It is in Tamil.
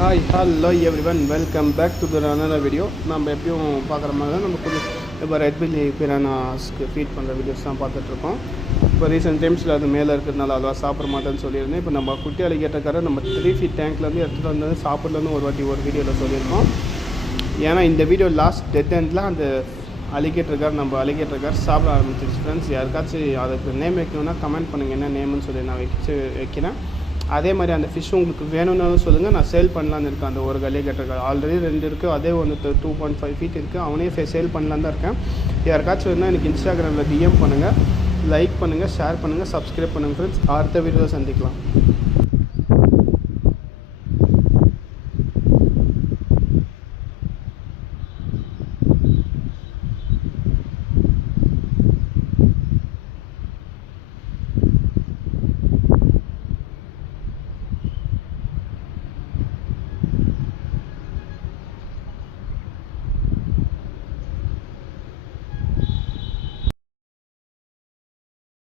Hi hello everyone welcome back to another video. நம்ம எப்பயும் பார்க்குற மாதிரி தான் நம்ம இப்போ ரெட்பில்லி பிரானாஸ்க்கு ஃபீட் பண்ணுற வீடியோஸ் தான் பார்த்துட்ருக்கோம். இப்போ ரீசெண்ட் டைம்ஸில் அது மேலே இருக்கிறதுனால அதெல்லாம் சாப்பிட மாட்டேன்னு சொல்லியிருந்தேன். இப்போ நம்ம குட்டி அலிகேட்டர்காரை நம்ம 3 feet டேங்க்லேருந்து எடுத்துகிட்டு வந்து சாப்பிட்லேருந்து ஒரு வீடியோவில் சொல்லியிருக்கோம். ஏன்னா இந்த வீடியோ லாஸ்ட் டெட் எண்டில் அந்த அலிகேட்டர்கார் சாப்பிட ஆரம்பிச்சிருச்சு. ஃப்ரெண்ட்ஸ், யாருக்காச்சும் அதுக்கு நேம் வைக்கணுன்னா கமெண்ட் பண்ணுங்கள், என்ன நேம்னு சொல்லி நான் வைக்கிறேன். அதே மாதிரி அந்த ஃபிஷ் உங்களுக்கு வேணும்னாலும் சொல்லுங்கள், நான் சேல் பண்ணலான்னு இருக்கேன். அந்த ஒரு அலிகேட்டர் ஆல்ரெடி 2 இருக்குது, அதே ஒன்று 2.5 feet இருக்குது, அவனே சேல் பண்ணலான்னு தான் இருக்கேன். யாருக்காச்சும் வேணுன்னா எனக்கு இன்ஸ்டாகிராமில் டிஎம் பண்ணுங்கள், லைக் பண்ணுங்கள், ஷேர் பண்ணுங்கள், சப்ஸ்கிரைப் பண்ணுங்கள். ஃப்ரெண்ட்ஸ், அடுத்த வீடியோவில் சந்திக்கலாம்.